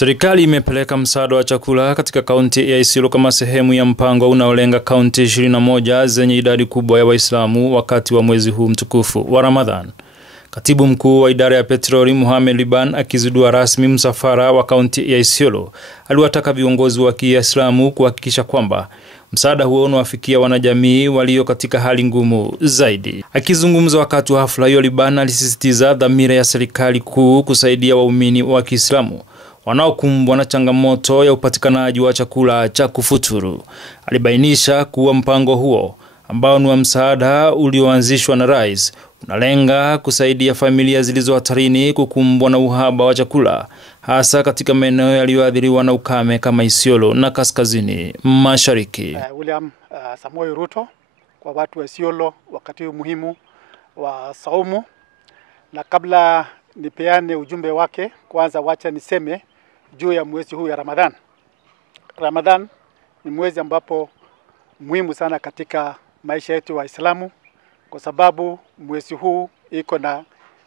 Serikali imepeleka msaada wa chakula katika kaunti ya Isiolo kama sehemu ya mpango unaolenga kaunti 21 zenye idadi kubwa ya Waislamu wakati wa mwezi huu mtukufu wa Ramadhan. Katibu mkuu wa idara ya petroli Mohamed Liban akizindua rasmi msafara wa kaunti ya Isiolo aliwataka viongozi wa Kiislamu kuhakikisha kwamba msaada huo unawafikia wanajamii walio katika hali ngumu zaidi. Akizungumza wakati wa hafla hiyo, Liban alisisitiza dhamira ya serikali kuu kusaidia waumini wa Kiislamu wanaokumbwa na changamoto ya upatikanaji wa chakula cha kufuturu. Alibainisha kuwa mpango huo ambao ni wa msaada ulioanzishwa na rais unalenga kusaidia familia zilizo hatarini kukumbwa na uhaba wa chakula, hasa katika maeneo yaliyoathiriwa na ukame kama Isiolo na kaskazini mashariki. William Samoei Ruto kwa watu wa Isiolo wakati muhimu wa saumu, na kabla nipeane ujumbe wake, kwanza wacha niseme juu ya mwezi huu ya Ramadhan. Ramadhan ni mwezi ambapo muhimu sana katika maisha yetu wa Islamu, kwa sababu mwezi huu iko na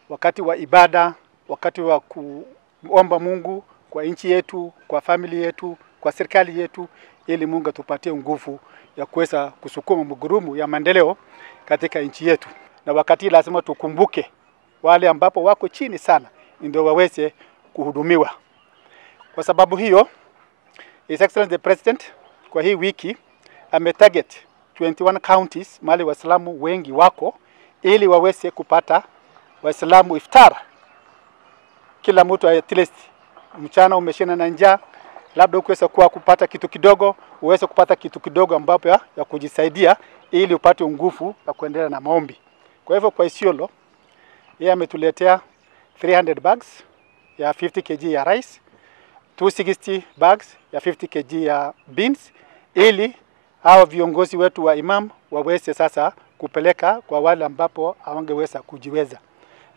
wakati wa ibada, wakati wa kuomba Mungu kwa nchi yetu, kwa family yetu, kwa serikali yetu, ili Mungu atupatie nguvu ya kuweza kusukuma mgurumu ya maendeleo katika nchi yetu. Na wakati lazima tukumbuke wale ambapo wako chini sana ndio waweze kuhudumiwa. Kwa sababu hiyo, His Excellency the President kwa hii wiki ametarget 21 counties mahali Waislamu wengi wako, ili waweze kupata Waislamu iftar. Kila mtu at least mchana umeshina na njaa, labda ukiweza kupata kitu kidogo, uweze kupata kitu kidogo ambapo ya kujisaidia ili upate nguvu ya kuendelea na maombi. Kwa hivyo kwa Isiolo yeye ametuletea 300 bags ya 50 kg ya rice, 260 bags ya 50 kg ya beans, ili hao viongozi wetu wa imam waweze sasa kupeleka kwa wale ambapo hawangeweza kujiweza.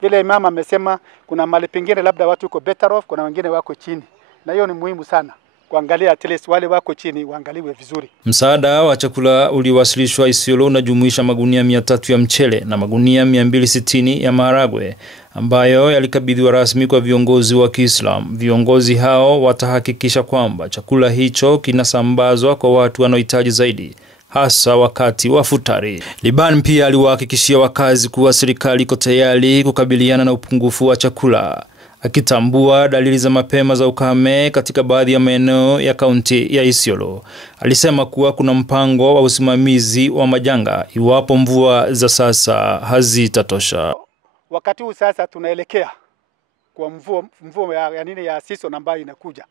Vile imam amesema kuna mali pengine labda watu uko better off, kuna wengine wako chini, na hiyo ni muhimu sana kuangalia at least wale wako chini waangaliwe vizuri. Msaada wa chakula uliwasilishwa Isiolo unajumuisha magunia 300 ya mchele na magunia 260 ya maharagwe ambayo yalikabidhiwa rasmi kwa viongozi wa Kiislamu. Viongozi hao watahakikisha kwamba chakula hicho kinasambazwa kwa watu wanaohitaji zaidi, hasa wakati wa futari. Liban pia aliwahakikishia wakazi kuwa serikali iko tayari kukabiliana na upungufu wa chakula, akitambua dalili za mapema za ukame katika baadhi ya maeneo ya kaunti ya Isiolo. Alisema kuwa kuna mpango wa usimamizi wa majanga iwapo mvua za sasa hazitatosha. Wakati huu sasa tunaelekea kwa mvua ya season ambayo inakuja.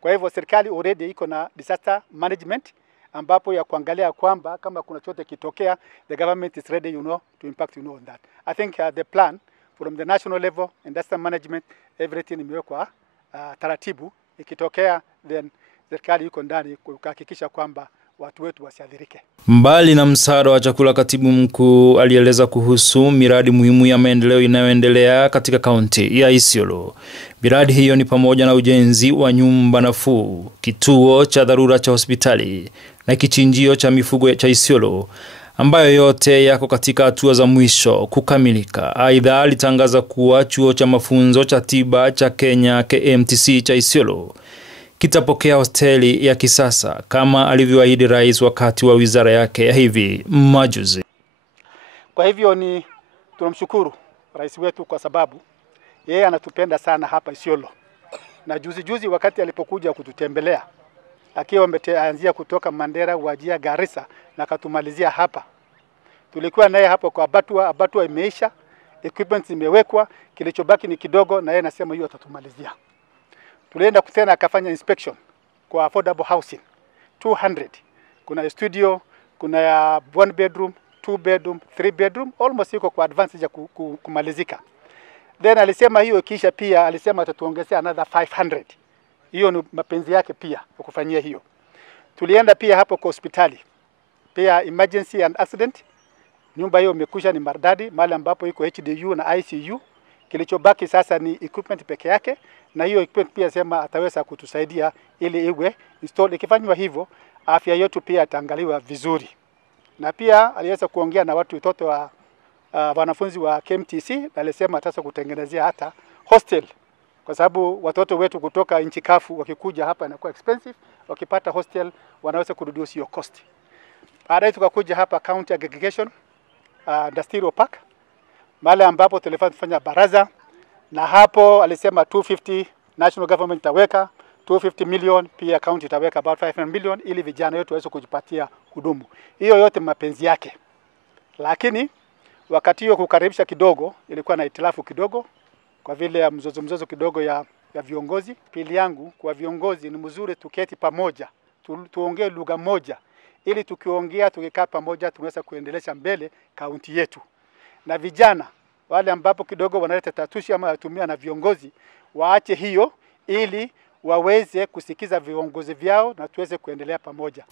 Kwa hivyo serikali already iko na disaster management ambapo ya kuangalia kwamba kama kuna chote kitokea, the government is ready to impact on that. I think the plan from the national level, disaster management, everything imewekwa taratibu. Ikitokea then serikali yuko ndani kuhakikisha kwamba watu wetu wasiathirike. Mbali na msaada wa chakula, katibu mkuu alieleza kuhusu miradi muhimu ya maendeleo inayoendelea katika kaunti ya Isiolo. Miradi hiyo ni pamoja na ujenzi wa nyumba nafuu, kituo cha dharura cha hospitali na kichinjio cha mifugo cha Isiolo, ambayo yote yako katika hatua za mwisho kukamilika. Aidha, alitangaza kuwa chuo cha mafunzo cha tiba cha Kenya KMTC cha Isiolo kitapokea hosteli ya kisasa kama alivyoahidi rais wakati wa wizara yake ya hivi majuzi. Kwa hivyo tunamshukuru rais wetu kwa sababu yeye anatupenda sana hapa Isiolo. Na juzi wakati alipokuja kututembelea, akiwa ameanzia kutoka Mandera, Wajir, Garissa na katumalizia hapa. Tulikuwa naye hapo kwa abatwa imeisha, equipment imewekwa, kilichobaki ni kidogo, na yeye anasema hiyo atatumalizia. Tulienda tena akafanya inspection kwa affordable housing 200. Kuna studio, kuna ya 1 bedroom, 2 bedroom, 3 bedroom, almost iko kwa advantage ya kumalizika. Then alisema hiyo kisha pia alisema atatuongezea another 500. Hiyo ni mapenzi yake pia kufanyia hiyo. Tulienda pia hapo kwa hospitali, pia emergency and accident. Nyumba hiyo imekusha, ni maridadi, mahali ambapo iko HDU na ICU. Kilichobaki sasa ni equipment peke yake, na hiyo equipment pia sema ataweza kutusaidia ili iwe install. Ikifanywa hivyo, afya yetu pia itaangaliwa vizuri. Na pia aliweza kuongea na watoto wa wanafunzi wa KMTC, na alisema ataweza kutengenezea hata hostel kwa sababu watoto wetu kutoka nchi kafu wakikuja hapa inakuwa expensive, wakipata hostel wanaweza kureduce hiyo cost. Baadaye tukakuja hapa county aggregation industrial park, mahali ambapo tulifanya baraza, na hapo alisema 250 national government itaweka 250 million, pia county itaweka about 500 million ili vijana wetu waweze kujipatia hudumu. Hiyo yote mapenzi yake. Lakini wakati hiyo kukaribisha kidogo ilikuwa na itilafu kidogo kwa vile ya mzozo kidogo ya viongozi. Pili yangu kwa viongozi ni mzuri tuketi pamoja, tuongee lugha moja, ili tukiongea tukikaa pamoja tunaweza kuendelesha mbele kaunti yetu. Na vijana wale ambapo kidogo wanaleta tatushi ama watumia na viongozi waache hiyo ili waweze kusikiza viongozi vyao na tuweze kuendelea pamoja.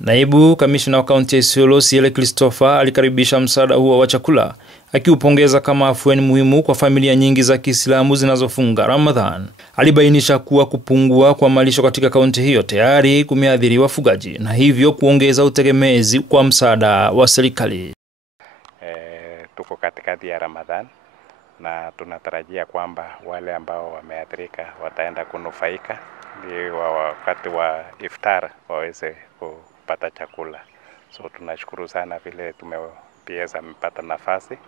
Naibu kamishna wa kaunti ya Isiolo Siele Christopher alikaribisha msaada huo wa chakula, akiupongeza kama afueni muhimu kwa familia nyingi za Kiislamu zinazofunga Ramadhan. Alibainisha kuwa kupungua kwa malisho katika kaunti hiyo tayari kumeathiri wafugaji na hivyo kuongeza utegemezi kwa msaada wa serikali. Tuko katikati ya Ramadhan na tunatarajia kwamba wale ambao wameathirika wataenda kunufaika ili wakati wa iftar waweze kupata chakula. So tunashukuru sana vile tumepata nafasi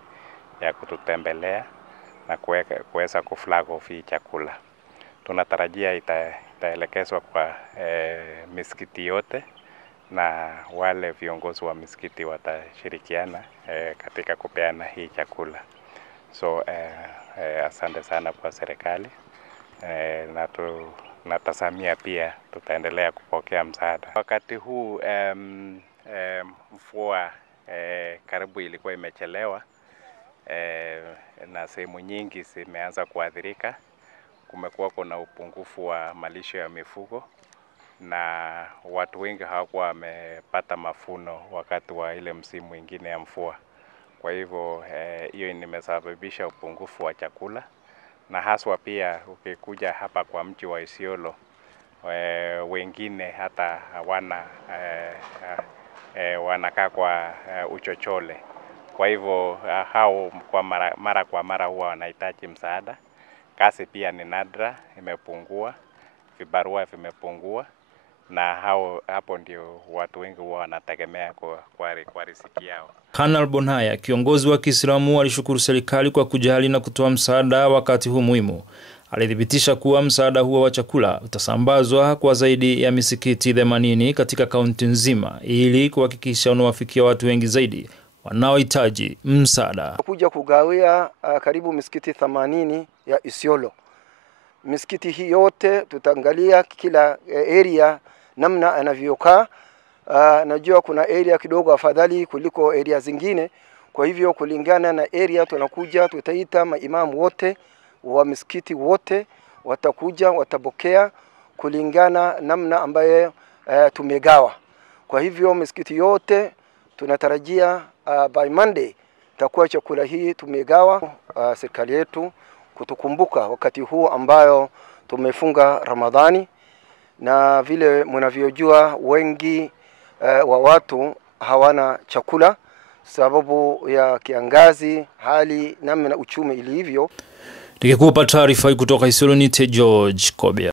ya kututembelea na kuweza kuflag off hii chakula. Tunatarajia itaelekezwa kwa misikiti yote na wale viongozi wa misikiti watashirikiana katika kupeana hii chakula. So asante sana kwa serikali na tunatazamia pia tutaendelea kupokea msaada. Wakati huu mvua karibu ilikuwa imechelewa na sehemu nyingi zimeanza kuathirika. Kumekuwa kuna upungufu wa malisho ya mifugo na watu wengi hawakuwa wamepata mafuno wakati wa ile msimu mwingine ya mvua. Kwa hivyo hiyo imesababisha upungufu wa chakula, na haswa pia ukikuja hapa kwa mji wa Isiolo wengine hata wanakaa kwa uchochole. Kwa hivyo hao kwa mara huwa wanahitaji msaada. Kazi pia ni nadra, imepungua, vibarua vimepungua, na hapo ndio watu wengi huwa wanategemea kwa riziki yao. Kanal Bonhaya, kiongozi wa Kiislamu, alishukuru serikali kwa kujali na kutoa msaada wakati huu muhimu. Alithibitisha kuwa msaada huo wa chakula utasambazwa kwa zaidi ya misikiti 80 katika kaunti nzima ili kuhakikisha unawafikia watu wengi zaidi wanaohitaji msaada. Kuja kugawia karibu misikiti 80 ya Isiolo. Misikiti hii yote tutaangalia kila area namna anavyokaa. Najua kuna area kidogo afadhali kuliko area zingine. Kwa hivyo kulingana na area tunakuja tutaita maimamu wote wa misikiti wote watakuja watapokea kulingana namna ambaye tumegawa. Kwa hivyo misikiti yote tunatarajia by Monday takuwa chakula hii tumegawa. Serikali yetu kutukumbuka wakati huu ambayo tumefunga Ramadhani, na vile mnavyojua wengi wa watu hawana chakula sababu ya kiangazi, hali namna uchumi ilivyo. Nikikupa taarifa kutoka Isiolo ni George Kobia.